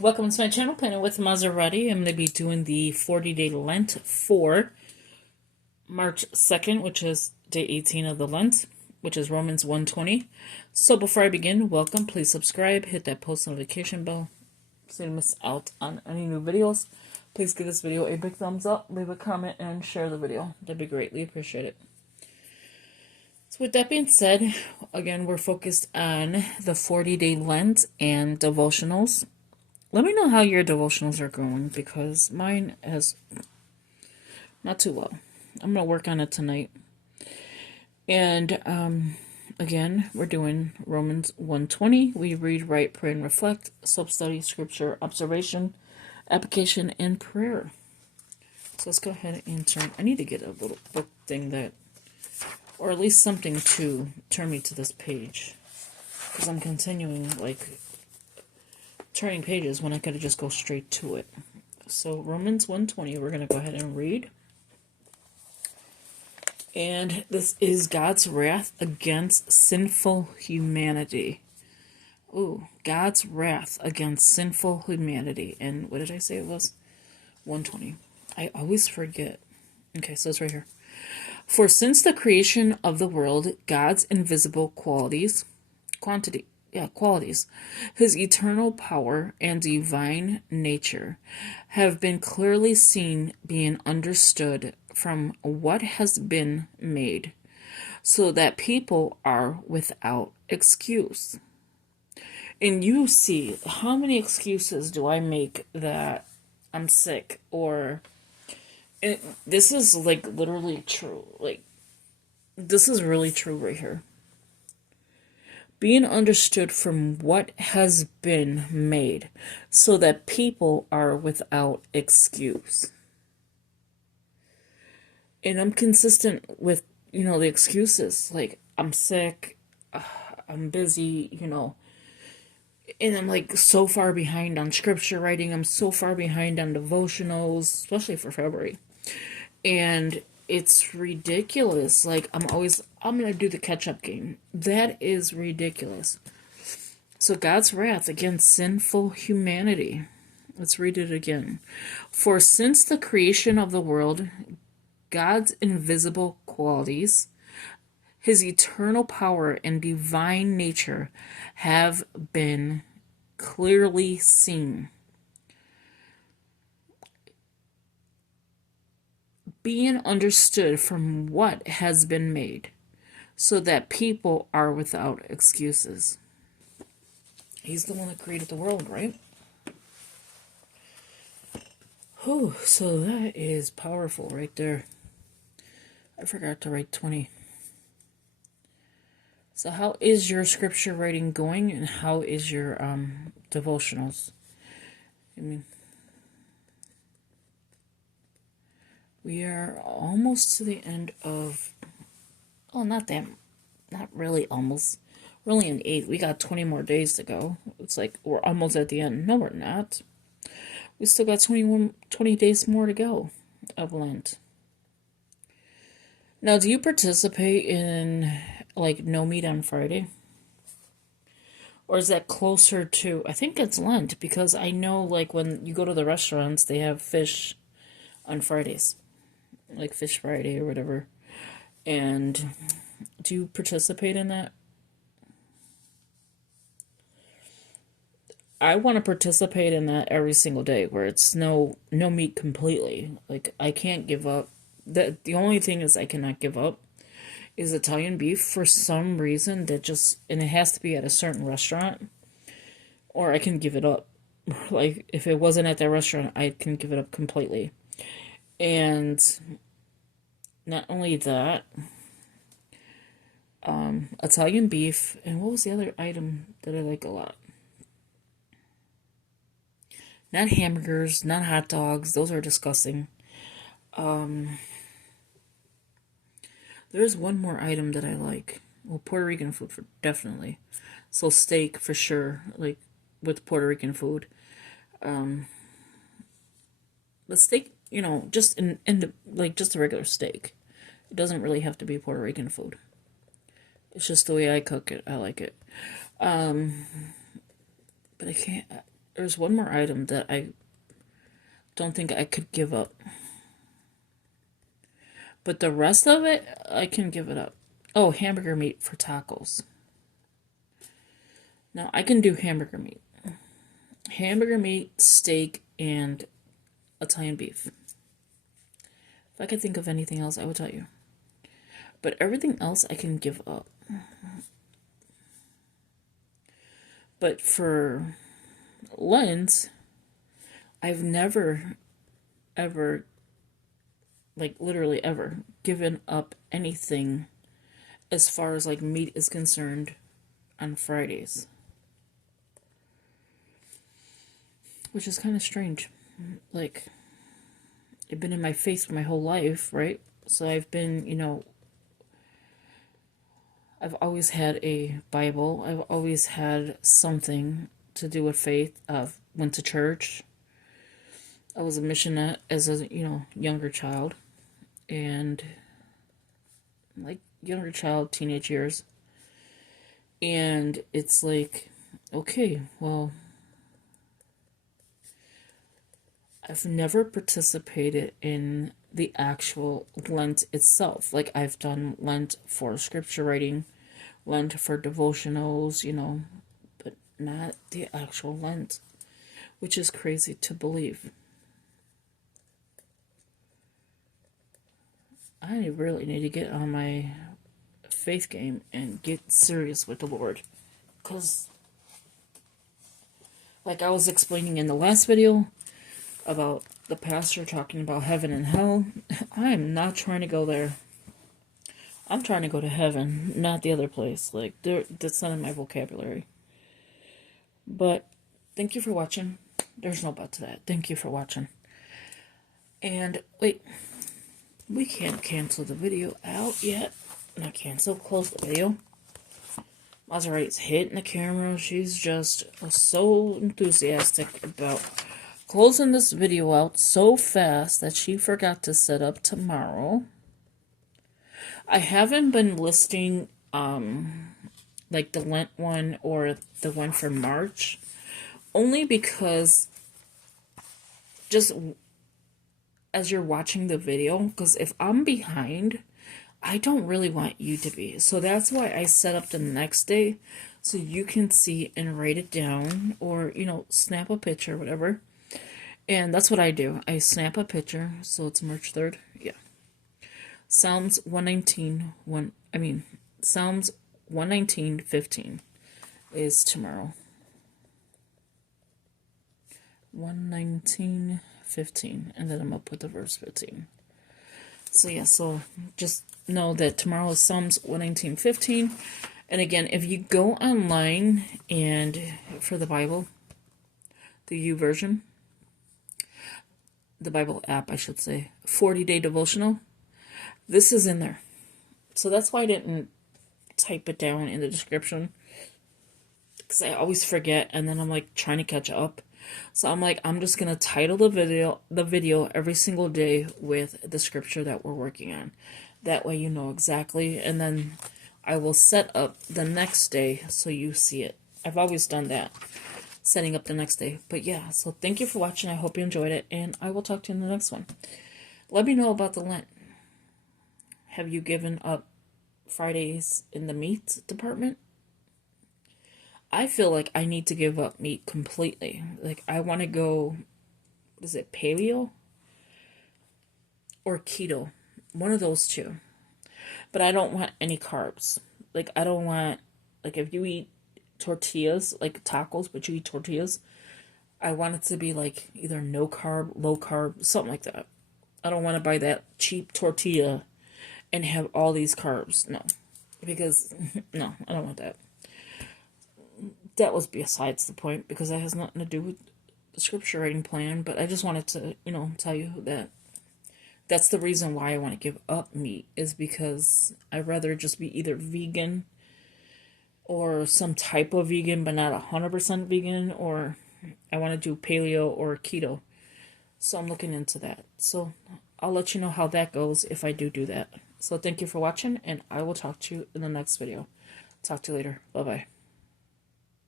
Welcome to my channel, Planning with Maserati. I'm going to be doing the 40-day Lent for March 2nd, which is day 18 of the Lent, which is Romans 1:20. So before I begin, welcome. Please subscribe, hit that post notification bell so you don't miss out on any new videos. Please give this video a big thumbs up, leave a comment, and share the video. That'd be greatly appreciated. So with that being said, again, we're focused on the 40-day Lent and devotionals. Let me know how your devotionals are going, because mine is not too well. I'm going to work on it tonight. And again, we're doing Romans 1:20. We read, write, pray, and reflect. Self-study, scripture, observation, application, and prayer. So let's go ahead and turn. I need to get a little book thing that, or at least something to turn me to this page, because I'm continuing like turning pages when I could just go straight to it. So Romans 1:20, we're going to go ahead and read. And this is God's wrath against sinful humanity. Ooh, God's wrath against sinful humanity. And what did I say it was? 1:20. I always forget. Okay, so it's right here. For since the creation of the world, God's invisible qualities, his eternal power and divine nature have been clearly seen, being understood from what has been made, so that people are without excuse. And you see, how many excuses do I make that I'm sick, or this is like literally true. Like, this is really true right here. Being understood from what has been made, so that people are without excuse. And I'm consistent with, the excuses. Like, I'm sick, I'm busy, and I'm like so far behind on scripture writing. I'm so far behind on devotionals, especially for February. And it's ridiculous. Like, I'm going to do the catch-up game. That is ridiculous. So God's wrath against sinful humanity. Let's read it again. For since the creation of the world, God's invisible qualities, his eternal power and divine nature have been clearly seen, being understood from what has been made, so that people are without excuses. He's the one that created the world, right? Whew, so that is powerful right there. I forgot to write 20. So how is your scripture writing going, and how is your devotionals? We are almost to the end of, not really almost. We're only in 8. We got 20 more days to go. It's like we're almost at the end. No, we're not. We still got 20 days more to go of Lent. Now, do you participate in, like, no meat on Friday? Or is that closer to, I think it's Lent, because I know, like, when you go to the restaurants, they have fish on Fridays. Like Fish Friday or whatever. And do you participate in that? I want to participate in that every single day, where it's no meat completely. Like, I can't give up. The only thing is I cannot give up is Italian beef for some reason, and it has to be at a certain restaurant, or I can give it up. Like, if it wasn't at that restaurant, I can give it up completely. And not only that, Italian beef, and what was the other item that I like a lot? Not hamburgers, not hot dogs. Those are disgusting. There's one more item that I like. Well, Puerto Rican food, for definitely. So steak for sure, like with Puerto Rican food. The steak, just in the, like, just a regular steak. It doesn't really have to be Puerto Rican food. It's just the way I cook it. I like it. But I can't. There's one more item that I don't think I could give up. But the rest of it, I can give it up. Oh, hamburger meat for tacos. Now, I can do hamburger meat. Hamburger meat, steak, and Italian beef. If I could think of anything else, I would tell you. But everything else I can give up. But for Lent, I've never, ever, like literally ever, given up anything as far as like meat is concerned on Fridays. Which is kind of strange. Like, it's been in my face my whole life, right? So I've been, I've always had a Bible. I've always had something to do with faith. I've went to church. I was a missionary as a, younger child. And, like, younger child, teenage years. And it's like, okay, well, I've never participated in the actual Lent itself. Like, I've done Lent for scripture writing, Lent for devotionals, but not the actual Lent, which is crazy to believe. I really need to get on my faith game and get serious with the Lord. Because, like I was explaining in the last video, about the pastor talking about heaven and hell. I am not trying to go there. I'm trying to go to heaven, not the other place. Like, that's not in my vocabulary. But, thank you for watching. There's no but to that. Thank you for watching. And, wait. We can't cancel the video out yet. Not cancel. Close the video. Maserati's hitting the camera. She's just so enthusiastic about closing this video out so fast that she forgot to set up tomorrow. I haven't been listing like the Lent one or the one for March, only because just as you're watching the video, because if I'm behind, I don't really want you to be. So that's why I set up the next day so you can see and write it down or, snap a picture, whatever. And that's what I do. I snap a picture, so it's March 3rd. Yeah. Psalms 119:15 is tomorrow. 119:15, and then I'm up with the verse 15. So yeah, so just know that tomorrow is Psalms 119:15. And again, if you go online and for the Bible, the U version, the Bible app, I should say, 40-day devotional, this is in there. So that's why I didn't type it down in the description, because I always forget, and then I'm like trying to catch up. So I'm like, I'm just gonna title the video every single day with the scripture that we're working on. That way you know exactly, and then I will set up the next day so you see it. I've always done that, setting up the next day. But yeah, so thank you for watching. I hope you enjoyed it, and I will talk to you in the next one. Let me know about the Lent. Have you given up Fridays in the meat department? I feel like I need to give up meat completely. Like, I want to go, what is it, paleo? Or keto. One of those two. But I don't want any carbs. Like, I don't want, like, if you eat tortillas, like tacos, but you eat tortillas, I want it to be, like, either no carb, low carb, something like that. I don't want to buy that cheap tortilla and have all these carbs. No. Because, no, I don't want that. That was besides the point, because that has nothing to do with the scripture writing plan, but I just wanted to, tell you that that's the reason why I want to give up meat, is because I'd rather just be either vegan or some type of vegan, but not 100% vegan, or I want to do paleo or keto. So I'm looking into that. So I'll let you know how that goes if I do that. So thank you for watching, and I will talk to you in the next video. Talk to you later. Bye-bye.